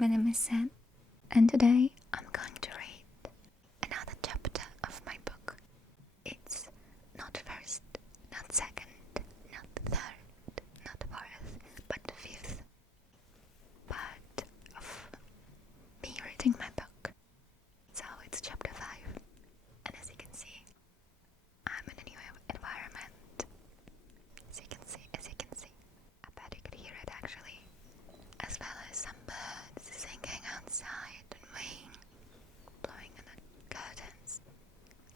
My name is Sam, and today I'm going to read another chapter of my book. It's not first, not second, not third, not fourth, but the fifth part of me reading my book. So it's chapter 5, and as you can see, I'm in a new environment. As you can see, I bet you could hear it actually, as well as some birds singing outside and wind blowing on the curtains.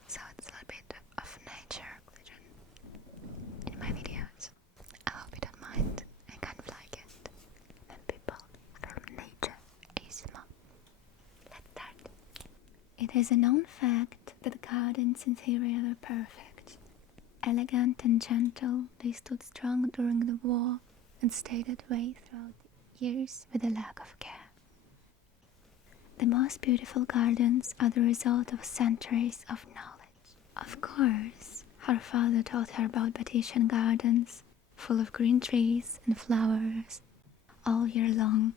So it's a little bit of nature oxygen in my videos. I hope you don't mind. I kind of like it. And people from nature ASMR. Let's start. It is a known fact that the gardens interior are perfect. Elegant and gentle, they stood strong during the war and stayed that way throughout the years with a lack of care. The most beautiful gardens are the result of centuries of knowledge. Of course, her father taught her about Batesian gardens, full of green trees and flowers, all year long,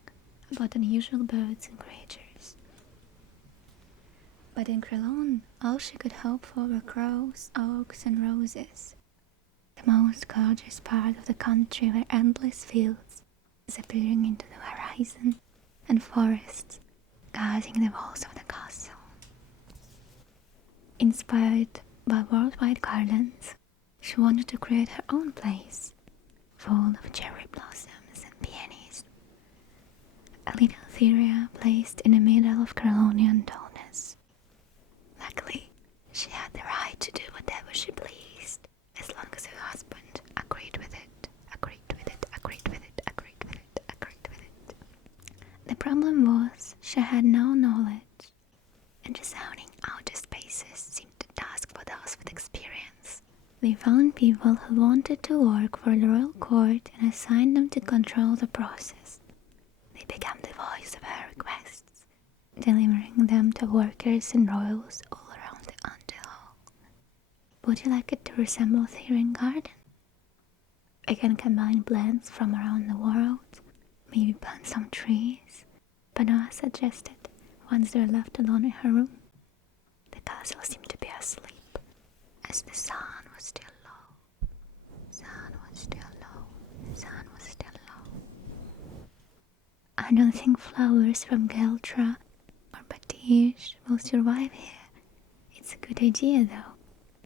about unusual birds and creatures. But in Crelon, all she could hope for were crows, oaks, and roses. The most gorgeous part of the country were endless fields disappearing into the horizon and forests guarding the walls of the castle. Inspired by worldwide gardens, she wanted to create her own place, full of cherry blossoms and peonies. A little Etheria placed in the middle of Crelonian dullness. Luckily, she had the right to do whatever she pleased, as long as her husband agreed with it. The problem was she had no knowledge, and just zoning out the spaces seemed a task for those with experience. They found people who wanted to work for the royal court and assigned them to control the process. They became the voice of her requests, delivering them to workers and royals all around the Underhall. Would you like it to resemble a Therian garden? I can combine plants from around the world, maybe plant some trees, Benoit suggested once they were left alone in her room. The castle seemed to be asleep, as the sun was still low. I don't think flowers from Geltra or Batiche will survive here. It's a good idea, though,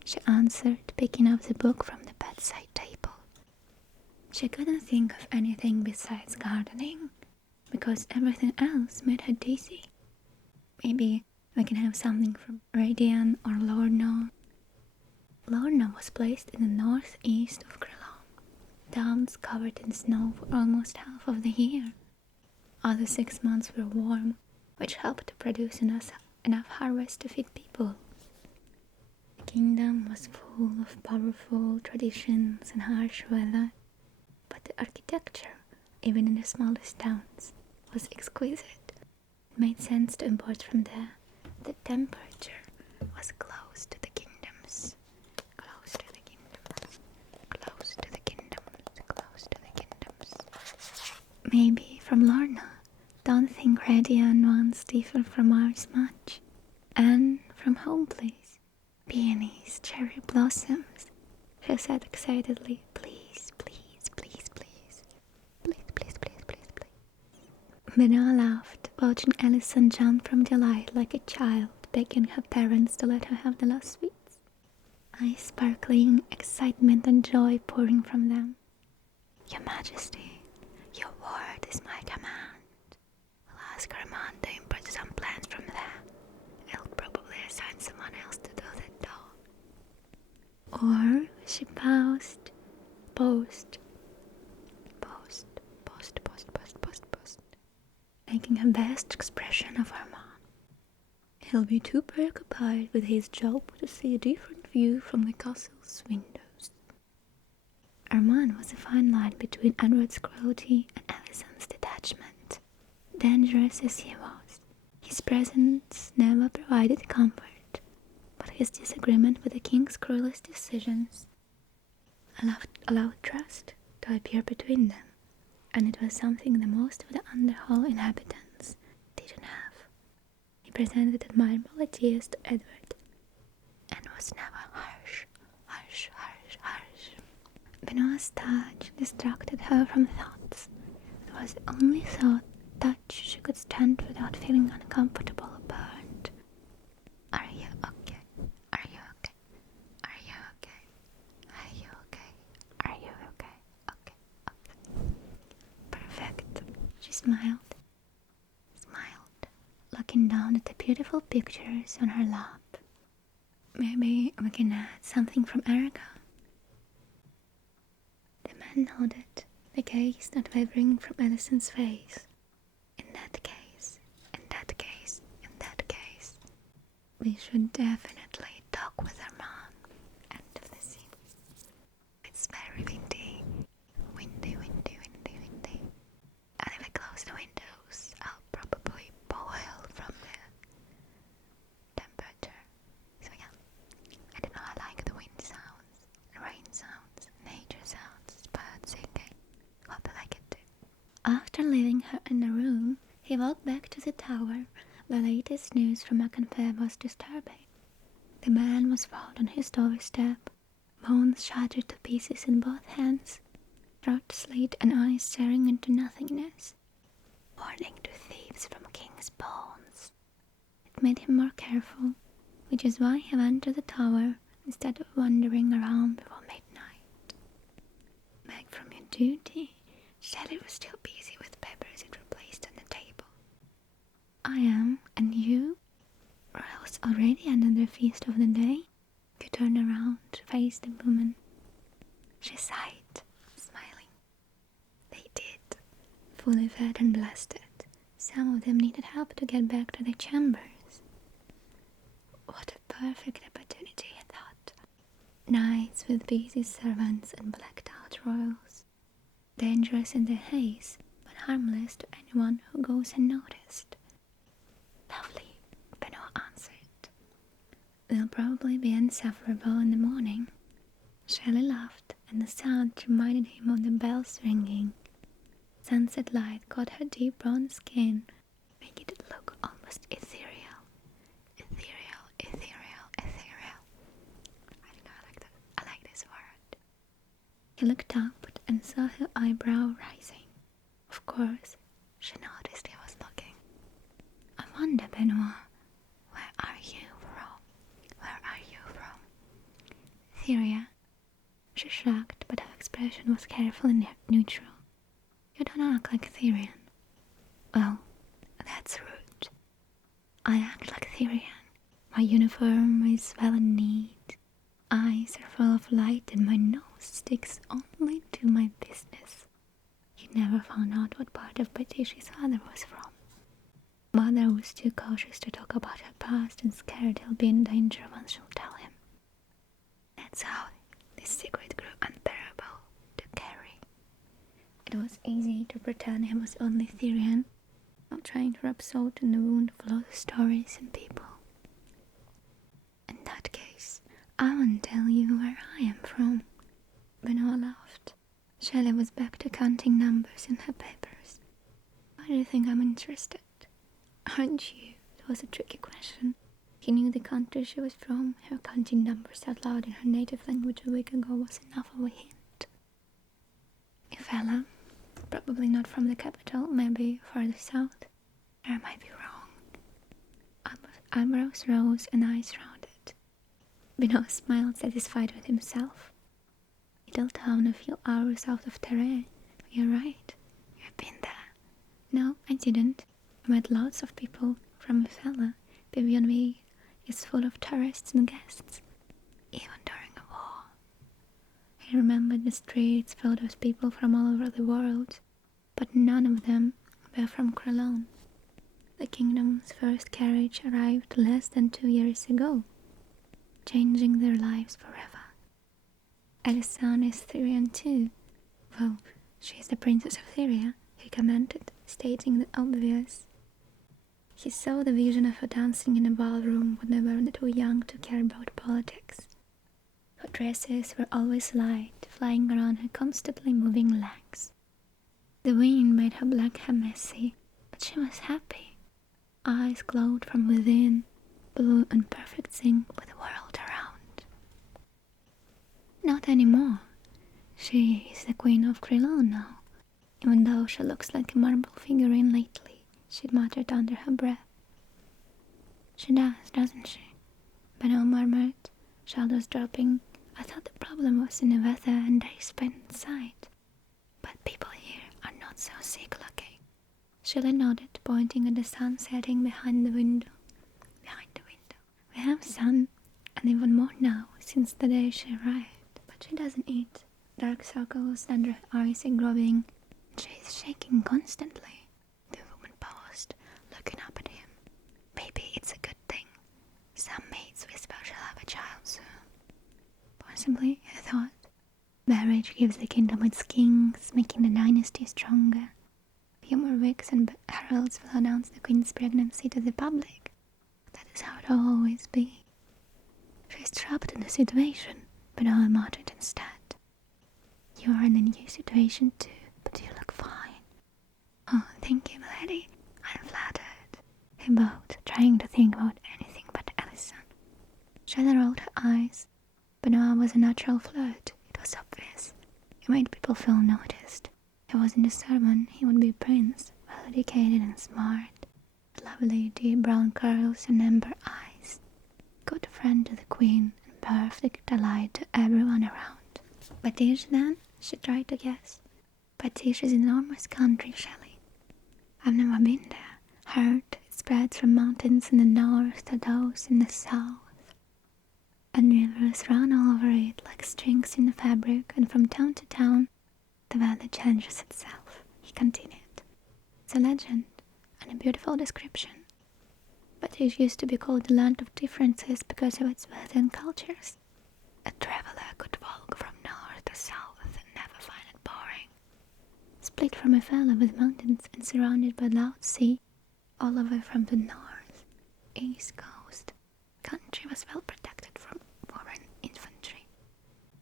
she answered, picking up the book from the bedside table. She couldn't think of anything besides gardening, because everything else made her dizzy. Maybe we can have something from Radian or Lorno. Lorno was placed in the northeast of Crelon, downs covered in snow for almost half of the year. Other 6 months were warm, which helped to produce enough harvest to feed people. The kingdom was full of powerful traditions and harsh weather, but the architecture, even in the smallest towns, was exquisite. It made sense to import from there. The temperature was close to the kingdoms. Maybe from Lorna. Don't think Radian ones differ from ours much. And from home, please. Peonies, cherry blossoms, she said excitedly. Please. Benoit laughed, watching Alison jump from delight like a child, begging her parents to let her have the last sweets. Eyes sparkling, excitement and joy pouring from them. Your Majesty, your word is my command. We'll ask Armand to import some plants from there. He'll probably assign someone else to do that though. Or, she paused, making her best expression of Armand. He'll be too preoccupied with his job to see a different view from the castle's windows. Armand was a fine line between Edward's cruelty and Alison's detachment. Dangerous as he was, his presence never provided comfort, but his disagreement with the king's cruelest decisions allowed trust to appear between them, and it was something the most of the Underhall inhabitants presented admirability to Edward, and was never harsh. Benoit's touch distracted her from thoughts. It was the only thought touch she could stand without feeling uncomfortable or burned. Are you okay? Are you okay? Are you okay? Are you okay? Are you okay? Okay. Perfect. She smiled, looking down at the beautiful pictures on her lap. Maybe we can add something from Erica. The man nodded, the gaze not wavering from Alison's face. In that case, we should definitely talk with our mom. End of the scene. It's very windy. And if I close the windows, I'll probably boil from the temperature. So yeah, I don't know, I like the wind sounds, rain sounds, nature sounds, birds singing. Hope I like it too. After leaving her in the room, he walked back to the tower. The latest news from Akenfair was disturbing. The man was found on his doorstep, bones shattered to pieces in both hands, throat slit and eyes staring into nothingness. Warning to thieves from King's Bones. It made him more careful, which is why he went to the tower instead of wandering around before midnight. Back from your duty, Shelley was still busy with papers it replaced on the table. I am, and you? Royals already another feast of the day? He turned around to face the woman. She sighed, smiling. They did. Fully fed and blasted. Some of them needed help to get back to their chambers. What a perfect opportunity, I thought. Nights with busy servants and blacked-out royals. Dangerous in their haze, but harmless to anyone who goes unnoticed. Lovely, Benoit answered. They'll probably be insufferable in the morning. Shelley laughed, and the sound reminded him of the bells ringing. Sunset light caught her deep brown skin, making it look almost ethereal. Ethereal. I don't know, I like this word. He looked up and saw her eyebrow rising. Of course, she noticed he was looking. I wonder, Benoit, where are you from? Etheria. She shrugged, but her expression was careful and neutral. You don't act like a Therian. Well, that's rude. I act like a Therian. My uniform is well and neat. Eyes are full of light and my nose sticks only to my business. You never found out what part of British his father was from. Mother was too cautious to talk about her past and scared he'll be in danger once she'll tell him. That's how this secret grew unbearable to carry. It was easy to pretend he was only Therian, not trying to rub salt in the wound of lost stories and people. In that case, I won't tell you where I am from. Benoit laughed. Shelley was back to counting numbers in her papers. Why do you think I'm interested? Aren't you? It was a tricky question. He knew the country she was from. Her counting numbers out loud in her native language a week ago was enough of a hint. A fella, probably not from the capital, maybe further south. I might be wrong. Eyebrows rose and eyes rounded. Benoit smiled, satisfied with himself. Little town a few hours out of Terrain. You're right. You've been there. No, I didn't. I met lots of people from Fella. Beyond is full of tourists and guests, even during a war. He remembered the streets filled with people from all over the world, but none of them were from Crelone. The kingdom's first carriage arrived less than 2 years ago, changing their lives forever. Alison is Therian too. Well, she is the Princess of Theria, he commented, stating the obvious. He saw the vision of her dancing in a ballroom when they were too young to care about politics. Her dresses were always light, flying around her constantly moving legs. The wind made her black hair messy, but she was happy. eyes glowed from within, blue and perfect sync with the world around. Not anymore. She is the Queen of Krillon now, even though she looks like a marble figurine lately, she muttered under her breath. She does, doesn't she? Beno murmured, shoulders dropping. I thought the problem was in the weather and they spent inside. But people here are not so sick-looking. Sheila nodded, pointing at the sun setting behind the window. We have sun, and even more now, since the day she arrived. But she doesn't eat. Dark circles under her eyes are growing. She is shaking constantly. The woman paused, looking up at him. Maybe it's a good thing. Some maids whisper she'll have a child soon. Possibly, I thought. Marriage gives the kingdom its kings, making the dynasty stronger. A few more weeks and heralds will announce the queen's pregnancy to the public. That is how it will always be. She's trapped in a situation, but I muttered instead. You are in a new situation too, but you look fine. Oh, thank you, milady. I'm flattered. He bowed, trying to think about anything but Ellison. Shella rolled her eyes. Benoit was a natural flirt. It was obvious. He made people feel noticed. He wasn't a servant, he would be a prince, well-educated and smart. Lovely deep brown curls and amber eyes. Good friend to the queen and perfect delight to everyone around. Batish then? She tried to guess. Batish is an enormous country, Shelley. I've never been there. Heard it spreads from mountains in the north to those in the south. And rivers run all over it like strings in the fabric, and from town to town the valley changes itself, he continued. It's a legend and a beautiful description. But it used to be called the land of differences because of its weather and cultures. A traveler could walk from north to south and never find it boring. Split from a valley with mountains and surrounded by loud sea, all the way from the north, east coast, country was well protected from foreign infantry.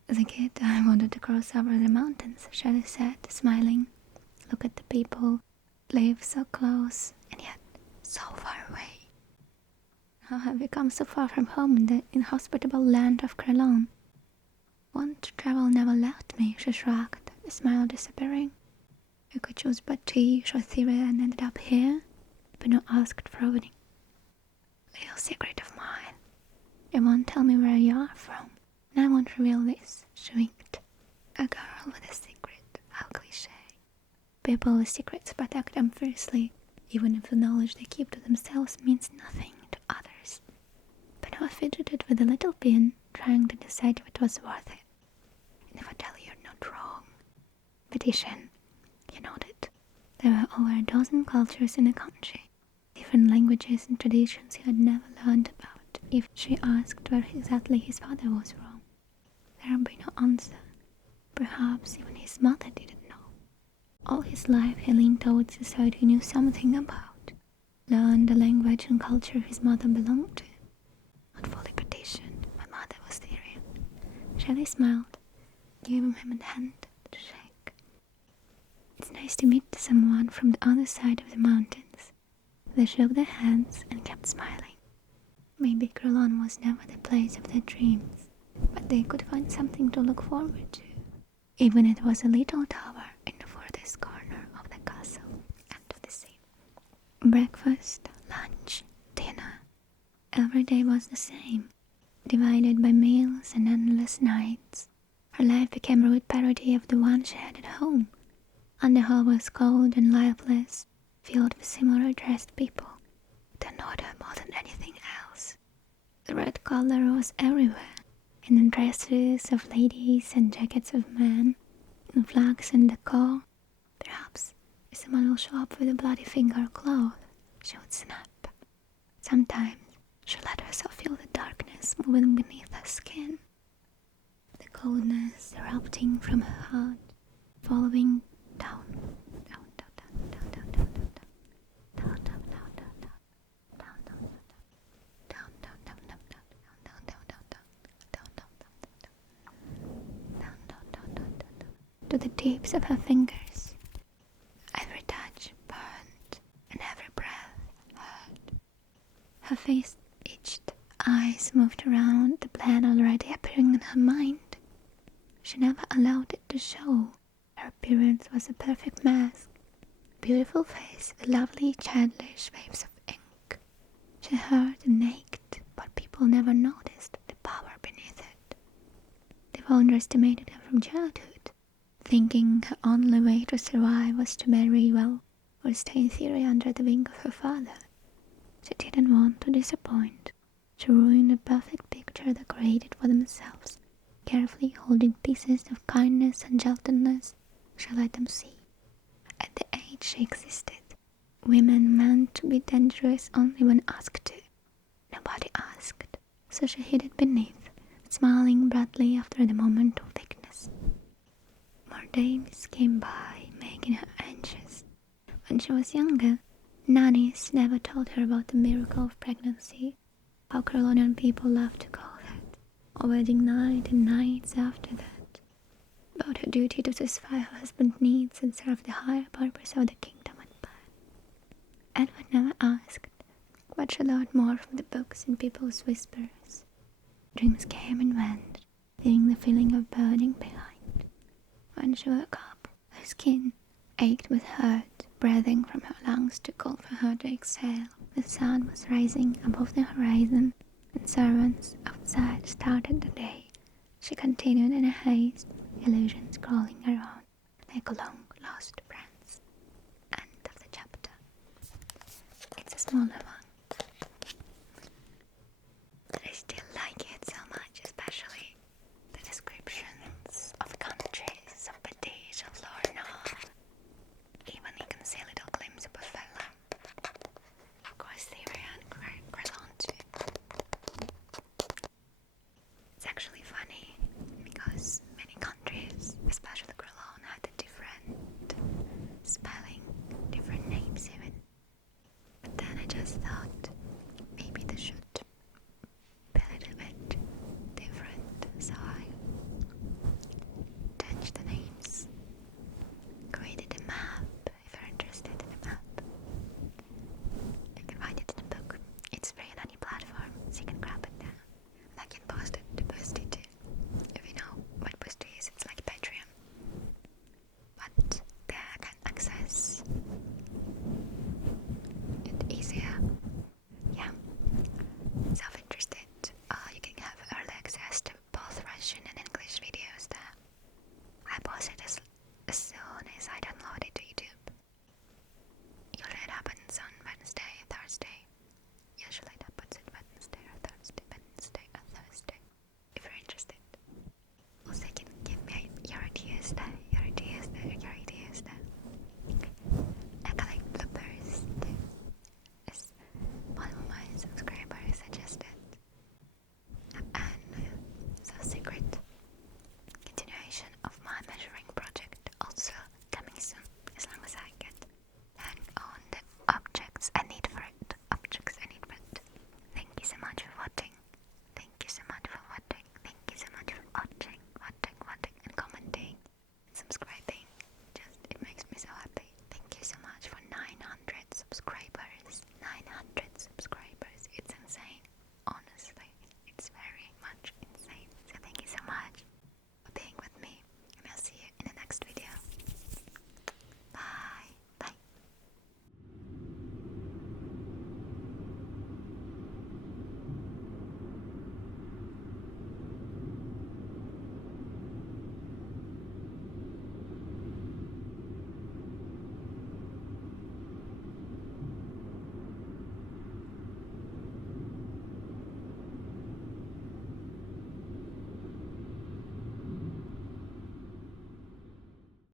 As a kid, I wanted to cross over the mountains, Shelley said, smiling. Look at the people, live so close, and yet so far away. How have we come so far from home in the inhospitable land of Krillon? Want to travel never left me, she shrugged, the smile disappearing. You could choose Batish or Thira and ended up here? Beno asked, frowning. Little secret of mine. You won't tell me where you are from, and I won't reveal this, she winked. A girl with a secret, how cliché. People with secrets protect them fiercely, even if the knowledge they keep to themselves means nothing to others. Beno fidgeted with a little pin, trying to decide if it was worth it. And if I tell you you're not wrong. Petition, he nodded. There were over a dozen cultures in the country, different languages and traditions he had never learned about. If she asked where exactly his father was from, there would be no answer. Perhaps even his mother didn't know. All his life he leaned towards the side he knew something about, learned the language and culture his mother belonged to. Not fully petitioned, my mother was Syrian. Shelley smiled, giving him a hand to shake. It's nice to meet someone from the other side of the mountains. They shook their hands and kept smiling. Maybe Krillon was never the place of their dreams, but they could find something to look forward to, even if it was a little tower in the furthest corner of the castle and of the sea. Breakfast, lunch, dinner. Every day was the same, divided by meals and endless nights. Her life became a rude parody of the one she had at home. And the hall was cold and lifeless, filled with similar dressed people. It annoyed her more than anything else. The red color was everywhere, in the dresses of ladies and jackets of men, in flags and decor. Perhaps if someone will show up with a bloody finger or cloth, she would snap. Sometimes she let herself feel the darkness moving beneath her skin, the coldness erupting from her heart, following down, down, down, down, down, down, down, down, down, down, down, to the tips of her fingers. Every touch burned and every breath hurt. face itched, eyes moved around, the plan already appearing in her mind. She never allowed it to show. Her appearance was a perfect mask. A beautiful face with lovely childish waves of ink. She hurt and ached, but people never noticed the power beneath it. They've underestimated her from childhood, thinking her only way to survive was to marry well or stay in theory under the wing of her father. She didn't want to disappoint, to ruin the perfect picture they created for themselves. Carefully holding pieces of kindness and gentleness, she let them see. At the age she existed, women meant to be dangerous only when asked to. Nobody asked, so she hid it beneath, smiling broadly after the moment of weakness. More days came by, making her anxious. When she was younger, nannies never told her about the miracle of pregnancy, how colonial people loved to call that, or wedding night and nights after that, about her duty to satisfy her husband's needs and serve the higher purpose of the kingdom and plan. Edward never asked, but she learned more from the books and people's whispers. Dreams came and went, leaving the feeling of burning behind. When she woke up, her skin ached with hurt, breathing from her lungs too cold for her to exhale. The sun was rising above the horizon, and servants outside started the day. She continued in a haste, illusions crawling around like long lost friends. End of the chapter. It's a small novel.